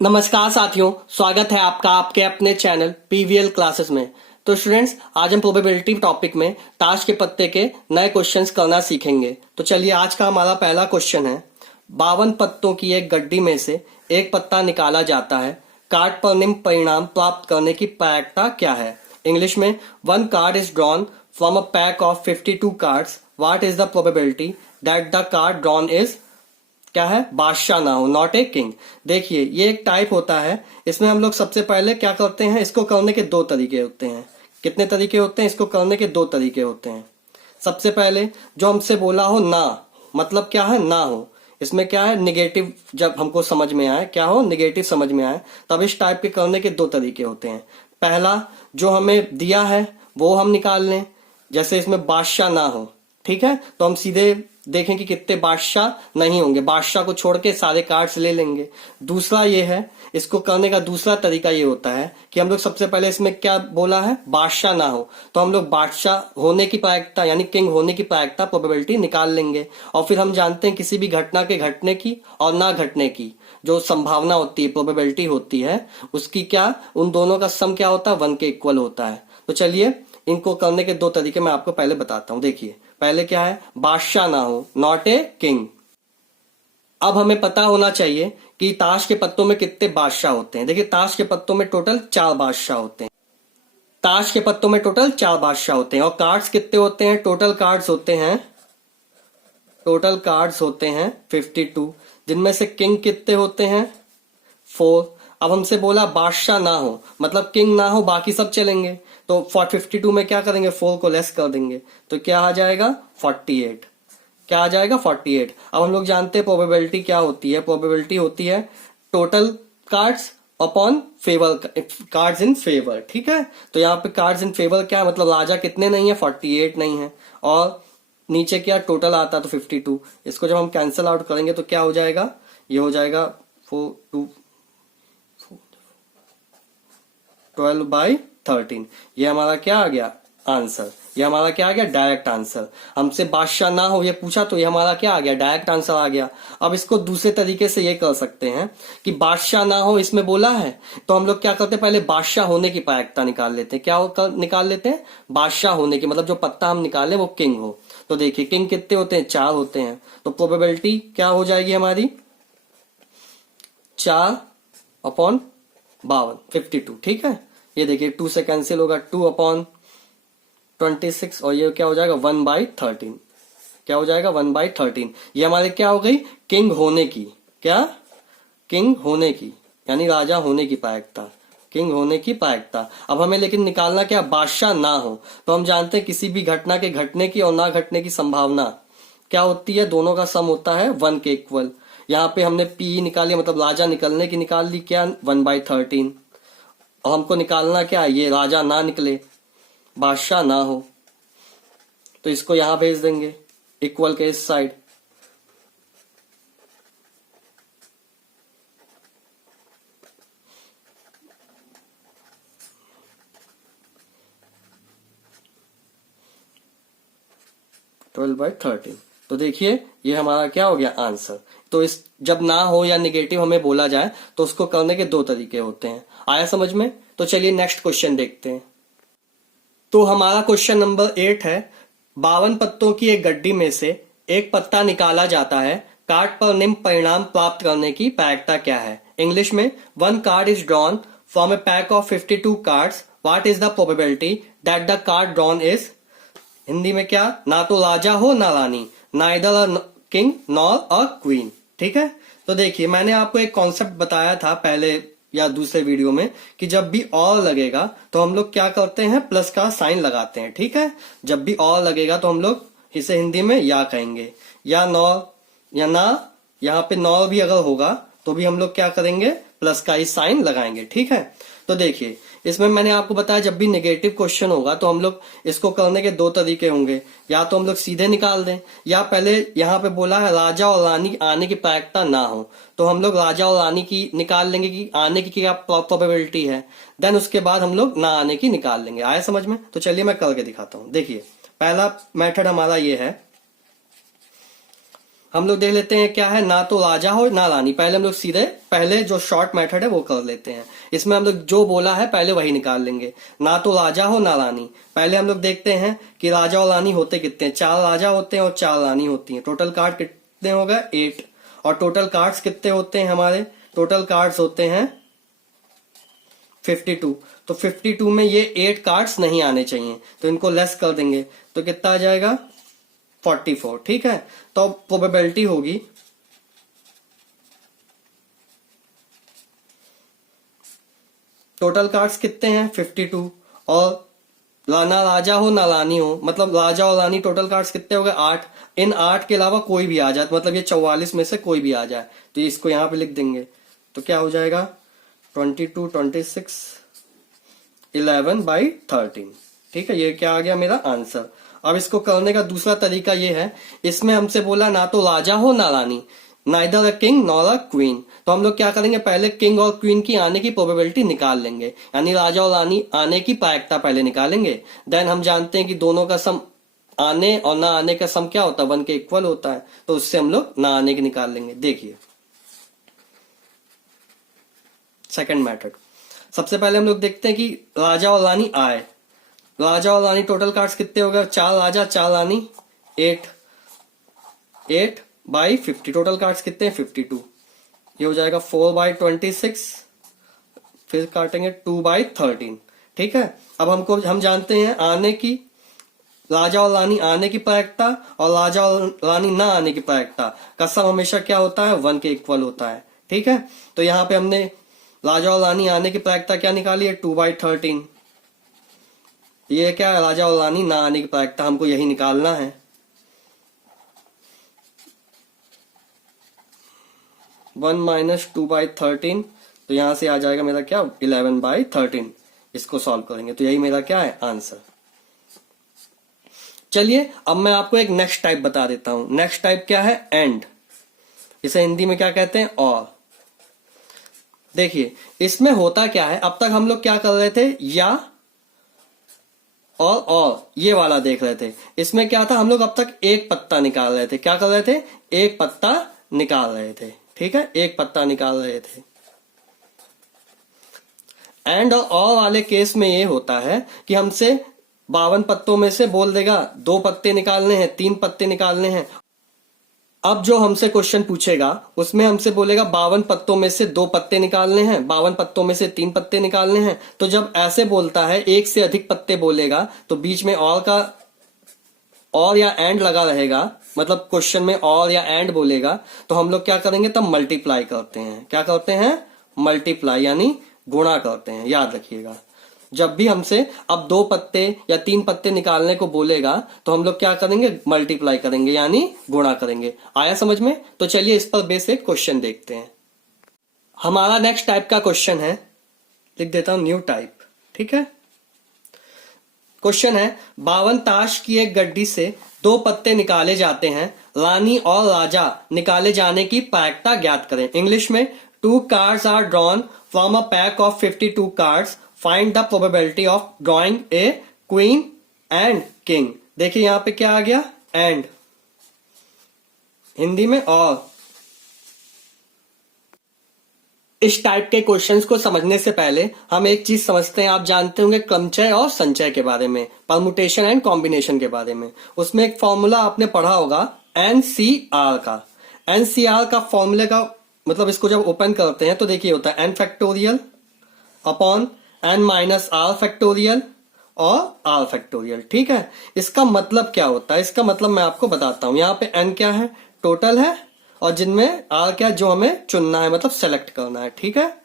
नमस्कार साथियों, स्वागत है आपका आपके अपने चैनल पीवीएल क्लासेस में। तो स्टूडेंट्स, आज हम प्रोबेबिलिटी टॉपिक में ताश के पत्ते के नए क्वेश्चंस करना सीखेंगे। तो चलिए, आज का हमारा पहला क्वेश्चन है, 52 पत्तों की एक गड्डी में से एक पत्ता निकाला जाता है, कार्ड पर निम्न परिणाम प्राप्त करने की प्रायिकता क्या है? इंग्लिश में, one card is drawn from a pack of 52 cards, what is the probability that the card drawn is क्या है? बादशाह ना हो, नॉट ए किंग। देखिए, ये एक टाइप होता है। इसमें हम लोग सबसे पहले क्या करते हैं, इसको करने के दो तरीके होते हैं। कितने तरीके होते हैं? इसको करने के दो तरीके होते हैं। सबसे पहले जो हमसे बोला हो ना, मतलब क्या है? ना हो। इसमें क्या है? निगेटिव जब हमको समझ में आए, क्या हो? निगेटिव समझ में आए, तब इस टाइप के करने के दो तरीके होते हैं। पहला, जो हमें दिया है वो हम निकाल लें। जैसे इसमें बादशाह ना हो, ठीक है, तो हम सीधे देखें कि कितने बादशाह नहीं होंगे, बादशाह को छोड़ के सारे कार्ड्स ले लेंगे। दूसरा ये है, इसको करने का दूसरा तरीका ये होता है कि हम लोग सबसे पहले इसमें क्या बोला है? बादशाह ना हो, तो हम लोग बादशाह होने की प्रायिकता यानी किंग होने की प्रायिकता प्रोबेबिलिटी निकाल लेंगे। और फिर हम जानते हैं किसी भी घटना के घटने की और ना घटने की जो संभावना होती है, प्रोबेबिलिटी होती है, उसकी क्या, उन दोनों का सम क्या होता है? 1 के इक्वल होता है। तो चलिए, इनको करने के दो तरीके मैं आपको पहले बताता हूं। देखिए, पहले क्या है? बादशाह ना हो, नॉट ए किंग। अब हमें पता होना चाहिए कि ताश के पत्तों में कितने बादशाह होते हैं। देखिए, ताश के पत्तों में टोटल 4 बादशाह होते हैं। ताश के पत्तों में टोटल 4 बादशाह होते हैं। और कार्ड्स कितने होते हैं? टोटल कार्ड्स होते हैं 52, जिनमें से किंग कितने होते हैं? 4। अब हमसे बोला बादशाह ना हो, मतलब किंग ना हो, बाकी सब चलेंगे। तो 52 में क्या करेंगे? 4 को लेस कर देंगे, तो क्या आ जाएगा? 48। क्या आ जाएगा? 48। अब हम लोग जानते हैं प्रोबेबिलिटी क्या होती है। प्रोबेबिलिटी होती है total cards upon favour, cards in favour, ठीक है। तो यहाँ पे कार्ड्स इन फेवर क्या है? मतलब राजा कितने नहीं है? 48 नहीं है। और नीचे क्या टोटल आता है? तो 52। इसको जब हम कैंसिल आउट करेंगे तो क्या हो जाएगा? ये हो जाएगा 12/13। ये हमारा क्या आ गया? आंसर। ये हमारा क्या आ गया? Direct answer. हमसे बादशाह ना हो ये पूछा, तो ये हमारा क्या आ गया? डायरेक्ट आंसर आ गया। अब इसको दूसरे तरीके से ये कर सकते हैं कि बादशाह ना हो इसमें बोला है, तो हम लोग क्या करते हैं? पहले बादशाह होने की प्रायिकता निकाल लेते हैं। निकाल लेते हैं? बादशाह होने की, मतलब जो पत्ता हम निकाले वो किंग हो। तो देखिए, किंग कितने होते हैं? 4 होते हैं। तो प्रोबेबिलिटी क्या हो जाएगी हमारी? 4/52, ठीक है। ये देखिए, 2 से कैंसिल होगा, 2/26, और ये क्या हो जाएगा? 1/13। क्या हो जाएगा? 1/13। ये हमारे क्या हो गई? किंग होने की। क्या? किंग होने की, यानी राजा होने की प्रायिकता, किंग होने की प्रायिकता। अब हमें लेकिन निकालना क्या? बादशाह ना हो। तो हम जानते हैं किसी भी घटना के घटने की और ना घटने की संभावना क्या होती है? दोनों का सम होता है 1 के इक्वल। यहाँ पे हमने पी निकाली, मतलब राजा निकलने की निकाल ली, क्या? 1/13। और हमको निकालना क्या है? ये राजा ना निकले, बादशाह ना हो, तो इसको यहां भेज देंगे इक्वल के इस साइड। Twelve by 13। तो देखिए, ये हमारा क्या हो गया? आंसर। तो इस जब ना हो या निगेटिव हमें बोला जाए तो उसको करने के दो तरीके होते हैं। आया समझ में? तो चलिए नेक्स्ट क्वेश्चन देखते हैं। तो हमारा क्वेश्चन नंबर 8 है, 52 पत्तों की एक गड्डी में से एक पत्ता निकाला जाता है, कार्ड पर निम्न परिणाम प्राप्त करने की प्रायिकता क्या है? इंग्लिश में, one card is drawn from a pack of 52 cards, what is the probability that the card drawn is? Hindi में क्या? ना तो राजा हो ना रानी, neither a king nor a queen, ठीक है। तो देखिए, मैंने आपको एक कॉन्सेप्ट बताया था पहले या दूसरे वीडियो में कि जब भी और लगेगा तो हम लोग क्या करते हैं? प्लस का साइन लगाते हैं, ठीक है। जब भी और लगेगा तो हम लोग इसे हिंदी में या कहेंगे, या नॉर या ना। यहाँ पे नॉर भी अगर होगा तो भी हम लोग क्या करेंगे? प्लस का ही साइन लगाएंगे, ठीक है। तो देखिए, इसमें मैंने आपको बताया जब भी नेगेटिव क्वेश्चन होगा तो हम लोग इसको करने के दो तरीके होंगे। या तो हम लोग सीधे निकाल दें, या पहले यहाँ पे बोला है राजा और रानी आने की प्रायिकता ना हो, तो हम लोग राजा और रानी की निकाल लेंगे कि आने की क्या प्रोबेबिलिटी है। देन उसके बाद हम लोग ना आने की निकाल लेंगे। आया समझ में? तो चलिए मैं करके दिखाता हूँ। देखिए, पहला मेथड हमारा ये है, हम लोग देख लेते हैं क्या है, ना तो राजा हो ना रानी। पहले हम लोग सीधे पहले जो शॉर्ट मेथड है वो कर लेते हैं। इसमें हम लोग जो बोला है पहले वही निकाल लेंगे। ना तो राजा हो ना रानी। पहले हम लोग देखते हैं कि राजा और रानी होते कितने हैं। 4 राजा होते हैं और 4 रानी होती हैं। टोटल कार्ड कितने हो गए 8। और टोटल कार्ड्स कितने होते हैं हमारे, टोटल कार्ड्स होते हैं 52। तो 52 में ये 8 कार्ड्स नहीं आने चाहिए, तो इनको लेस कर देंगे। तो कितना आ जाएगा 44। ठीक है, तो प्रोबेबिलिटी होगी टोटल कार्ड्स कितने हैं 52, और ना राजा हो ना रानी हो, मतलब राजा और रानी टोटल कार्ड्स कितने हो गए 8। इन 8 के अलावा कोई भी आ जाए, मतलब ये 44 में से कोई भी आ जाए, तो इसको यहां पे लिख देंगे। तो क्या हो जाएगा 22, 26, 11/13। ठीक है, ये क्या आ गया मेरा आंसर। अब इसको करने का दूसरा तरीका ये है, इसमें हमसे बोला ना तो राजा हो ना रानी, neither a king nor a queen. तो हम लोग क्या करेंगे, पहले किंग और क्वीन की आने की प्रोबेबिलिटी निकाल लेंगे, यानी राजा और रानी आने की प्रायिकता पहले निकालेंगे। देन हम जानते हैं कि दोनों का सम आने और ना आने का सम क्या होता है 1 के इक्वल होता है, तो उससे हम लोग ना आने की निकाल लेंगे। देखिए सेकंड मेथड, सबसे पहले हम लोग देखते हैं कि राजा और रानी आए। राजा और रानी टोटल कार्ड्स कितने हो गए, 4 राजा 4 रानी, 8/50। टोटल कार्ड्स कितने हैं 52। ये हो जाएगा 4/26, फिर काटेंगे 2/13। ठीक है, अब हम जानते हैं आने की, राजा और रानी आने की प्रायिकता और राजा और रानी ना आने की प्रायिकता का सम हमेशा क्या होता है 1 के इक्वल होता है। ठीक है, तो यहां पे हमने राजा और रानी आने की प्रायिकता क्या निकाली है 2/13। ये क्या है, राजा और रानी ना आने की प्रायिकता, हमको यही निकालना है। 1 - 2/13, तो यहां से आ जाएगा मेरा क्या 11/13। इसको सॉल्व करेंगे तो यही मेरा क्या है आंसर। चलिए अब मैं आपको एक नेक्स्ट टाइप बता देता हूं। नेक्स्ट टाइप क्या है, एंड। इसे हिंदी में क्या कहते हैं, और। देखिए इसमें होता क्या है, अब तक हम लोग क्या कर रहे थे, या और ये वाला देख रहे थे। इसमें क्या था, हम लोग अब तक एक पत्ता निकाल रहे थे। क्या कर रहे थे, एक पत्ता निकाल रहे थे। ठीक है, एक पत्ता निकाल रहे थे। एंड और वाले केस में ये होता है कि हमसे 52 पत्तों में से बोल देगा 2 पत्ते निकालने हैं, 3 पत्ते निकालने हैं। अब जो हमसे क्वेश्चन पूछेगा उसमें हमसे बोलेगा 52 पत्तों में से 2 पत्ते निकालने हैं, 52 पत्तों में से 3 पत्ते निकालने हैं। तो जब ऐसे बोलता है, एक से अधिक पत्ते बोलेगा, तो बीच में और या एंड लगा रहेगा, मतलब क्वेश्चन में और या एंड बोलेगा, तो हम लोग क्या करेंगे, तब मल्टीप्लाई करते हैं। क्या करते हैं, मल्टीप्लाई, यानी गुणा करते हैं। याद रखिएगा, जब भी हमसे अब 2 पत्ते या 3 पत्ते निकालने को बोलेगा तो हम लोग क्या करेंगे, मल्टीप्लाई करेंगे, यानी गुणा करेंगे। आया समझ में? तो चलिए इस पर बेस एक क्वेश्चन देखते हैं। हमारा नेक्स्ट टाइप का क्वेश्चन है, लिख देता हूं न्यू टाइप। ठीक है, क्वेश्चन है 52 ताश की एक गड्डी से 2 पत्ते निकाले जाते हैं, रानी और राजा निकाले जाने की प्रायिकता ज्ञात करें। इंग्लिश में 2 cards are drawn from a pack of 52 cards. Find the probability of drawing a queen and king. देखिए यहां पे क्या आ गया, एंड, हिंदी में और। इस टाइप के क्वेश्चंस को समझने से पहले हम एक चीज समझते हैं। आप जानते होंगे क्रमचय और संचय के बारे में, परमुटेशन एंड कॉम्बिनेशन के बारे में। उसमें एक फॉर्मूला आपने पढ़ा होगा NCR का। NCR का फॉर्मूले का मतलब, इसको जब ओपन करते हैं तो देखिए होता है n factorial upon n minus r factorial और r फैक्टोरियल। ठीक है, इसका मतलब क्या होता है, इसका मतलब मैं आपको बताता हूं। यहाँ पे n क्या है, टोटल है, और जिनमें r क्या, जो हमें चुनना है, मतलब सेलेक्ट करना है। ठीक है,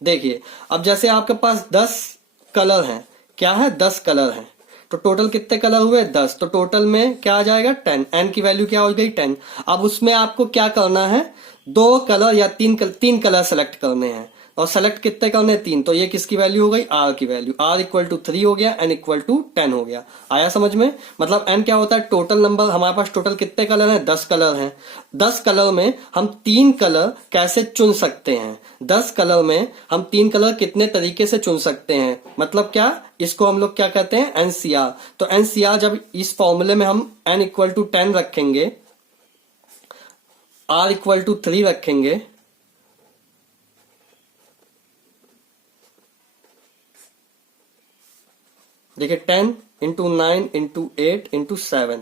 देखिए अब जैसे आपके पास 10 कलर हैं, क्या है 10 कलर हैं, तो टोटल कितने कलर हुए 10, तो टोटल में क्या आ जाएगा 10। n की वैल्यू क्या हो गई 10। अब उसमें आपको क्या करना है, 2 कलर या 3 कलर सेलेक्ट करने हैं, और सेलेक्ट कितने करने 3, तो ये किसकी वैल्यू हो गई, r की वैल्यू। r इक्वल टू 3 हो गया, n इक्वल टू 10 हो गया। आया समझ में? मतलब n क्या होता है, टोटल नंबर। हमारे पास टोटल कितने कलर हैं, 10 कलर हैं। 10 कलर में हम 3 कलर कैसे चुन सकते हैं, 10 कलर में हम 3 कलर कितने तरीके से चुन सकते हैं, मतलब क्या, इसको हम लोग क्या कहते हैं, NCR। तो NCR जब इस फॉर्मूले में हम n इक्वल टू 10 रखेंगे, r इक्वल टू 3 रखेंगे देखिए 10 इंटू 9 इंटू 8 इंटू 7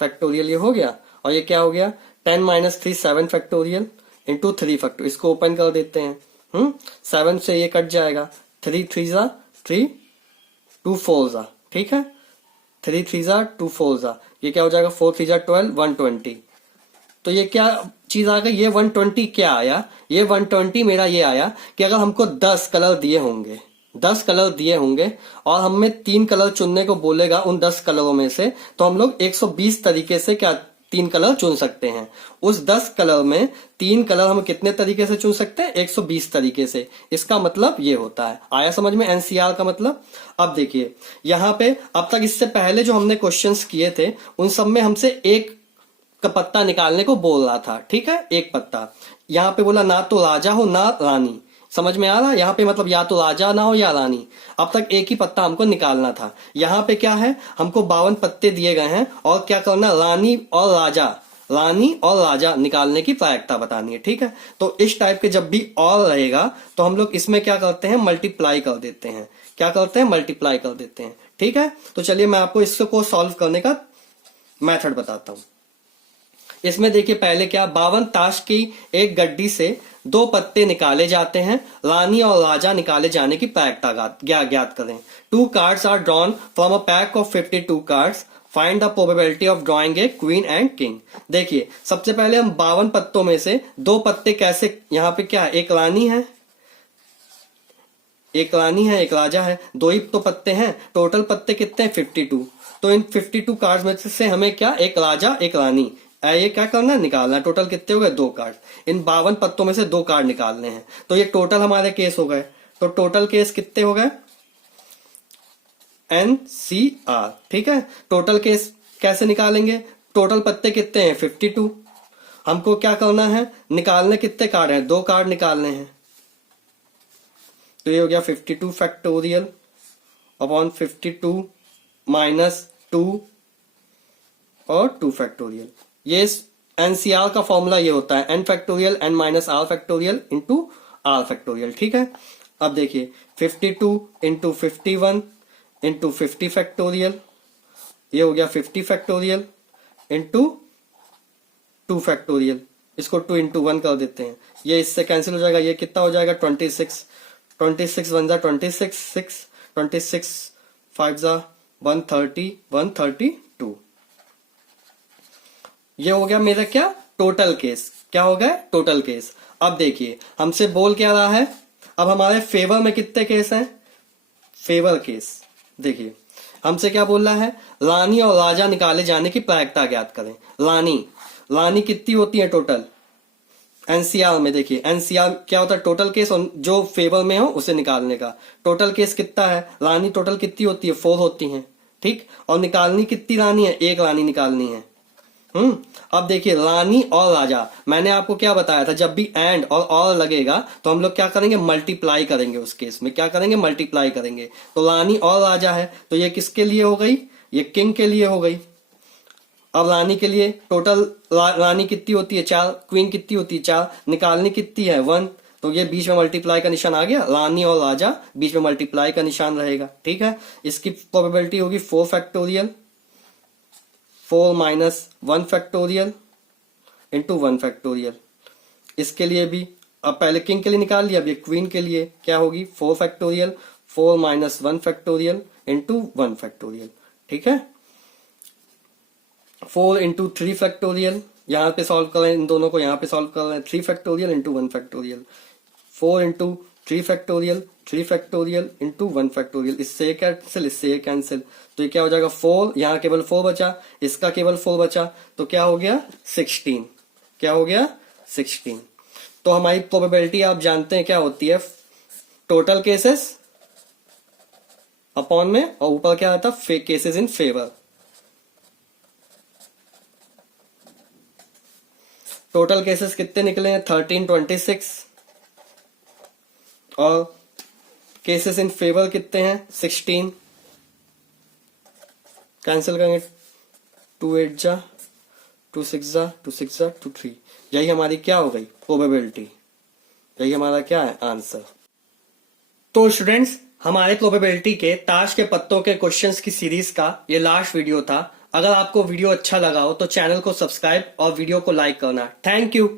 फैक्टोरियल ये हो गया। और ये क्या हो गया 10 माइनस 3 7 फैक्टोरियल इंटू 3 फैक्टोरियल। इसको ओपन कर देते हैं 7 से ये कट जाएगा 3 3 जा 3 2 4 जा ठीक है 3 3 जा 2 4 जा ये क्या हो जाएगा 4 3 जा 12 120। तो ये क्या चीज आ गई ये 120 क्या आया ये 120 मेरा ये आया कि अगर हमको 10 कलर दिए होंगे 10 कलर दिए होंगे और हमें 3 कलर चुनने को बोलेगा उन 10 कलरों में से तो हम लोग 120 तरीके से क्या 3 कलर चुन सकते हैं। उस 10 कलर में 3 कलर हम कितने तरीके से चुन सकते हैं 120 तरीके से। इसका मतलब ये होता है। आया समझ में एनसीआर का मतलब। अब देखिए यहाँ पे अब तक इससे पहले जो हमने क्वेश्चंस किए थे उन सब में हमसे एक का पत्ता निकालने को बोल रहा था ठीक है एक पत्ता। यहाँ पे बोला ना तो राजा हो ना रानी। समझ में आ रहा यहाँ पे मतलब या तो राजा ना हो या रानी। अब तक एक ही पत्ता हमको निकालना था। यहाँ पे क्या है हमको 52 पत्ते दिए गए हैं और क्या करना रानी और राजा निकालने की प्रायिकता बतानी है ठीक है। तो इस टाइप के जब भी और रहेगा तो हम लोग इसमें क्या करते हैं मल्टीप्लाई कर देते हैं। क्या करते हैं मल्टीप्लाई कर देते हैं ठीक है। तो चलिए मैं आपको इसको सॉल्व करने का मेथड बताता हूं। इसमें देखिए पहले क्या 52 ताश की एक गड्डी से 2 पत्ते निकाले जाते हैं। रानी और राजा निकाले जाने की प्रायिकता ज्ञात करें। 2 cards are drawn from a pack of 52 cards. Find the probability of drawing a queen and king. देखिए सबसे पहले हम 52 पत्तों में से 2 पत्ते कैसे यहाँ पे क्या है एक रानी है एक राजा है 2 ही तो पत्ते हैं। टोटल पत्ते कितने हैं 52। तो इन 52 कार्ड्स में से हमें क्या एक राजा एक रानी ये क्या करना है निकालना। टोटल कितने हो गए 2 कार्ड। इन 52 पत्तों में से 2 कार्ड निकालने हैं। तो ये टोटल हमारे केस हो गए। तो टोटल केस कितने हो गए NCR ठीक है। टोटल केस कैसे निकालेंगे टोटल पत्ते कितने हैं 52। हमको क्या करना है निकालने कितने कार्ड हैं 2 कार्ड निकालने हैं। तो ये हो गया 52 फैक्टोरियल अपॉन 52 माइनस 2 और 2 फैक्टोरियल। ये एनसीआर का फॉर्मूला ये होता है n factorial n minus r factorial into r factorial ठीक है। अब देखिए 52 इंटू 51 इंटू 50 फैक्टोरियल ये हो गया 50 फैक्टोरियल इंटू 2 फैक्टोरियल। इसको 2 इंटू 1 कर देते हैं। ये इससे कैंसिल हो जाएगा। ये कितना हो जाएगा 26 26 1 जा 26 6 26 5 जा 130 132। ये हो गया मेरा क्या टोटल केस। क्या हो गया टोटल केस। अब देखिए हमसे बोल क्या रहा है अब हमारे फेवर में कितने केस हैं फेवर केस। देखिए हमसे क्या बोल रहा है रानी और राजा निकाले जाने की प्रायिकता ज्ञात करें। रानी कितनी होती है टोटल एनसीआर में। देखिए एनसीआर क्या होता है टोटल केस और जो फेवर में हो उसे निकालने का। टोटल केस कितना है रानी टोटल कितनी होती है 4 होती है ठीक। और निकालनी कितनी रानी है एक रानी निकालनी है। अब देखिए रानी और राजा मैंने आपको क्या बताया था जब भी एंड और लगेगा तो हम लोग क्या करेंगे मल्टीप्लाई करेंगे। उस केस में क्या करेंगे मल्टीप्लाई करेंगे। तो रानी और राजा है तो ये किसके लिए हो गई ये किंग के लिए हो गई। अब रानी के लिए टोटल रानी कितनी होती है 4 क्वीन कितनी होती है 4 निकालनी कितनी है 1। तो ये बीच में मल्टीप्लाई का निशान आ गया रानी और राजा बीच में मल्टीप्लाई का निशान रहेगा ठीक है। इसकी प्रोबेबिलिटी होगी 4 factorial 4 minus 1 factorial into 1 factorial. इसके लिए भी अब पहले किंग के लिए निकाल लिया अब ये क्वीन के लिए क्या होगी 4 factorial 4 minus 1 factorial into 1 factorial ठीक है। 4 इंटू 3 फैक्टोरियल यहाँ पे सॉल्व कर रहे हैं इन दोनों को यहाँ पे सॉल्व कर रहे हैं 3 factorial into 1 factorial 4 into 3 factorial into 1 factorial. इससे ये कैंसिल इससे ये कैंसिल। तो ये क्या हो जाएगा 4 यहाँ केवल 4 बचा इसका केवल 4 बचा तो क्या हो गया 16। क्या हो गया 16। तो हमारी प्रोबेबिलिटी आप जानते हैं क्या होती है टोटल केसेस अपॉन में और ऊपर क्या आता है cases in favour. Total cases कितने निकले हैं 13 26 और केसेस इन फेवर कितने हैं 16। कैंसिल करेंगे 2 8 जा 2 6 2 6 2 3। यही हमारी क्या हो गई? प्रोबेबिलिटी। यही हमारा क्या है? आंसर। तो स्टूडेंट्स, हमारे प्रोबेबिलिटी के ताश के पत्तों के क्वेश्चंस की सीरीज का ये लास्ट वीडियो था। अगर आपको वीडियो अच्छा लगा हो तो चैनल को सब्सक्राइब और वीडियो को लाइक करना। Thank you.